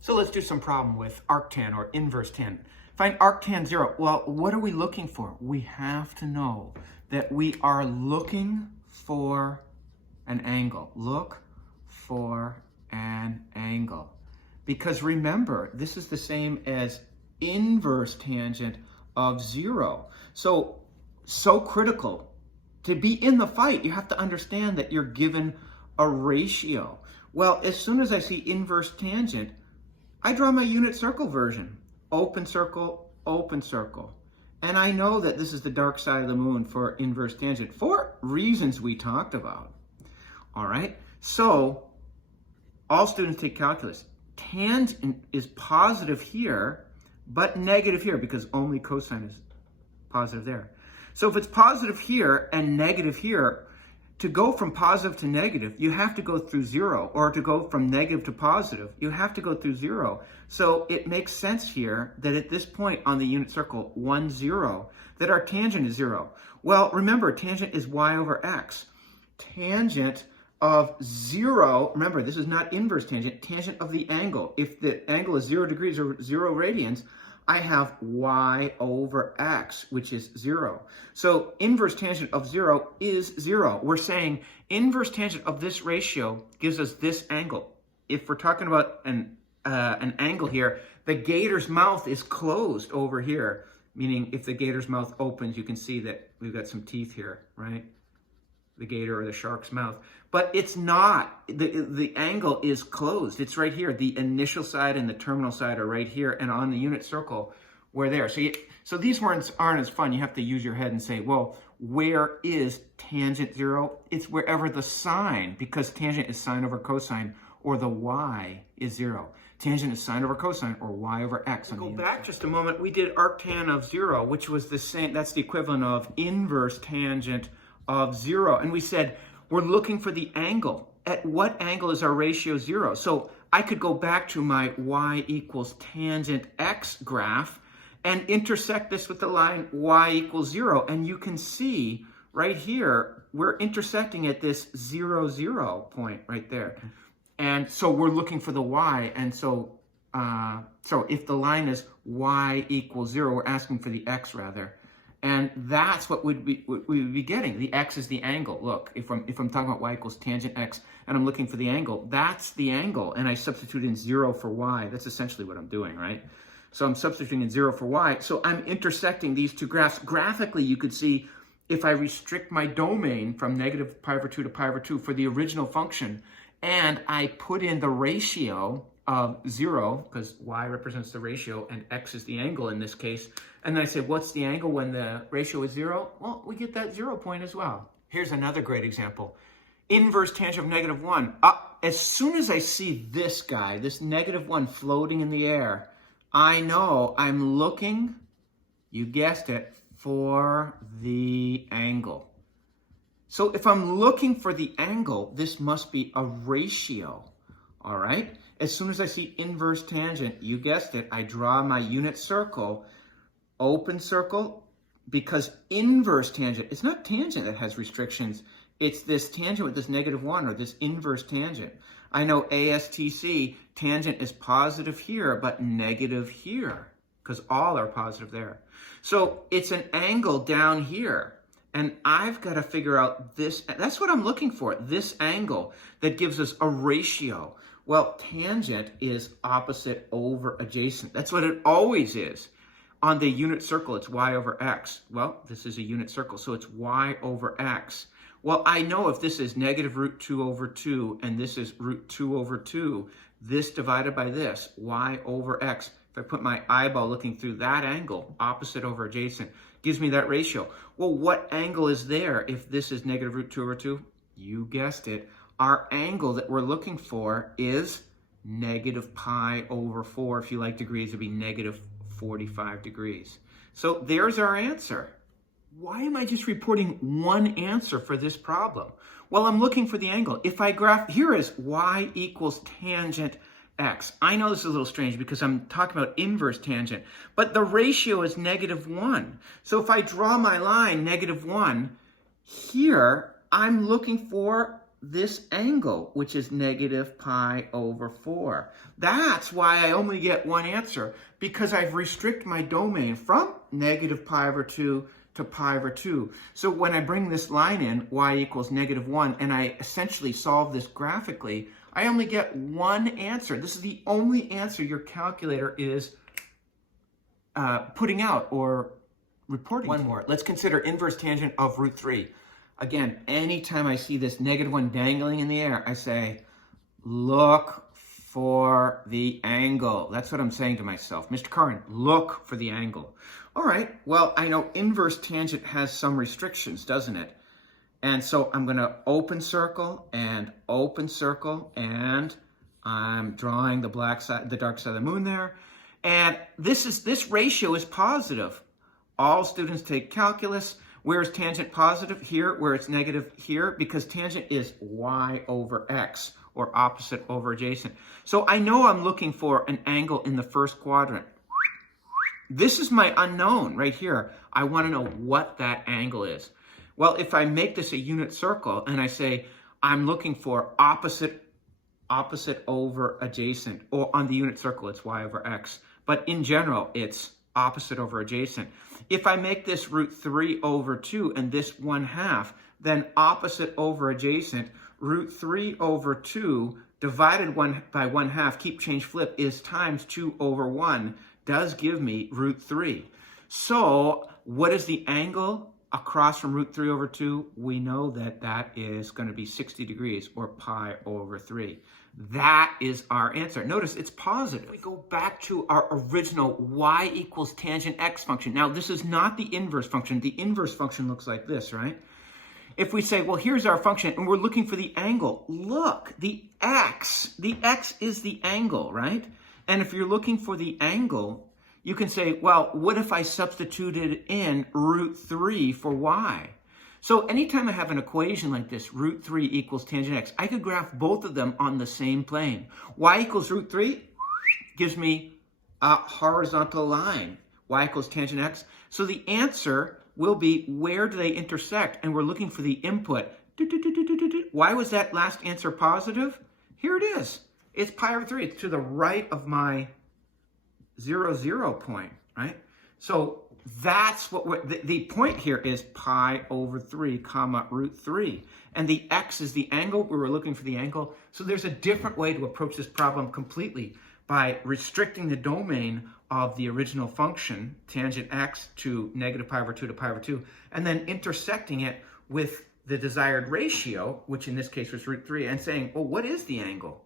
So let's do some problem with arctan or inverse tan. Find arctan 0. Well, what are we looking for? We have to know that we are looking for an angle. Look for an angle. Because remember, this is the same as inverse tangent of 0. So critical. To be in the fight, you have to understand that you're given a ratio. Well, as soon as I see inverse tangent, I draw my unit circle version. Open circle, open circle. And I know that this is the dark side of the moon for inverse tangent for reasons we talked about. All right, so all students take calculus. Tangent is positive here, but negative here because only cosine is positive there. So if it's positive here and negative here, to go from positive to negative, you have to go through 0, or to go from negative to positive, you have to go through 0. So it makes sense here that at this point on the unit circle, 1, 0, that our tangent is 0. Well, remember, tangent is y over x. Tangent of 0, remember, this is not inverse tangent, tangent of the angle. If the angle is 0 degrees or 0 radians, I have y over x, which is 0. So inverse tangent of 0 is 0. We're saying inverse tangent of this ratio gives us this angle. If we're talking about an angle here, the gator's mouth is closed over here, meaning if the gator's mouth opens, you can see that we've got some teeth here, right? The gator or the shark's mouth. But it's not. The angle is closed. It's right here. The initial side and the terminal side are right here. And on the unit circle, we're there. So these words aren't as fun. You have to use your head and say, well, where is tangent 0? It's wherever the sine, because tangent is sine over cosine, or the y is 0. Tangent is sine over cosine, or y over x. Go back just a moment. We did arctan of 0, which was the same. That's the equivalent of inverse tangent of 0. And we said, we're looking for the angle. At what angle is our ratio 0? So I could go back to my y equals tangent x graph and intersect this with the line y equals 0. And you can see right here, we're intersecting at this 0, 0 point right there. And so we're looking for the y. And so if the line is y equals 0, we're asking for the x rather. And that's what we'd be getting. The x is the angle. Look, if I'm talking about y equals tangent x and I'm looking for the angle, that's the angle. And I substitute in 0 for y. That's essentially what I'm doing, right? So I'm substituting in 0 for y. So I'm intersecting these two graphs. Graphically, you could see if I restrict my domain from negative pi over 2 to pi over 2 for the original function, and I put in the ratio of 0, because y represents the ratio and x is the angle in this case. And then I say, what's the angle when the ratio is 0? Well, we get that 0 point as well. Here's another great example. Inverse tangent of negative 1. As soon as I see this guy, this negative 1 floating in the air, I know I'm looking, you guessed it, for the angle. So if I'm looking for the angle, this must be a ratio. All right? As soon as I see inverse tangent, you guessed it, I draw my unit circle, open circle, because inverse tangent, it's not tangent that has restrictions, it's this tangent with this negative 1 or this inverse tangent. I know ASTC, tangent is positive here, but negative here, because all are positive there. So it's an angle down here. And I've got to figure out this, that's what I'm looking for, this angle that gives us a ratio. Well, tangent is opposite over adjacent. That's what it always is. On the unit circle, it's y over x. Well, this is a unit circle, so it's y over x. Well, I know if this is negative root 2 over 2, and this is root 2 over 2, this divided by this, y over x. If I put my eyeball looking through that angle, opposite over adjacent, gives me that ratio. Well, what angle is there if this is negative root 2 over 2? You guessed it. Our angle that we're looking for is negative pi over 4. If you like degrees, it'd be negative 45 degrees. So there's our answer. Why am I just reporting one answer for this problem? Well, I'm looking for the angle. If I graph, here is y equals tangent x. I know this is a little strange because I'm talking about inverse tangent, but the ratio is negative 1. So if I draw my line negative 1, here I'm looking for this angle, which is negative pi over 4. That's why I only get one answer, because I've restricted my domain from negative pi over 2 to pi over 2. So when I bring this line in, y equals negative 1, and I essentially solve this graphically, I only get one answer. This is the only answer your calculator is putting out or reporting. One more. Let's consider inverse tangent of root 3. Again, anytime I see this negative 1 dangling in the air, I say, look for the angle. That's what I'm saying to myself. Mr. Curran, look for the angle. All right, well, I know inverse tangent has some restrictions, doesn't it? And so I'm going to open circle, and I'm drawing the black side, the dark side of the moon there. And this ratio is positive. All students take calculus. Where is tangent positive? Here. Where it's negative? Here. Because tangent is y over x, or opposite over adjacent. So I know I'm looking for an angle in the first quadrant. This is my unknown right here. I want to know what that angle is. Well, if I make this a unit circle and I say I'm looking for opposite over adjacent, or on the unit circle it's y over x, but in general it's opposite over adjacent. If I make this root 3 over 2 and this 1/2, then opposite over adjacent, root 3 over 2 divided by 1/2, keep, change, flip, is times 2 over 1, does give me root 3. So what is the angle across from root 3 over 2? We know that that is going to be 60 degrees, or pi over 3. That is our answer. Notice it's positive. We go back to our original y equals tangent x function. Now, this is not the inverse function. The inverse function looks like this, right? If we say, well, here's our function, and we're looking for the angle. Look, the x is the angle, right? And if you're looking for the angle, you can say, well, what if I substituted in root 3 for y? So anytime I have an equation like this, root 3 equals tangent x, I could graph both of them on the same plane. Y equals root 3 gives me a horizontal line. Y equals tangent x. So the answer will be, where do they intersect? And we're looking for the input. Why was that last answer positive? Here it is. It's pi over 3. It's to the right of my 0, 0 point, right? So that's what the point here is, pi over 3 comma root 3. And the x is the angle. We were looking for the angle. So there's a different way to approach this problem completely, by restricting the domain of the original function, tangent x, to negative pi over 2 to pi over 2, and then intersecting it with the desired ratio, which in this case was root 3, and saying, well, what is the angle?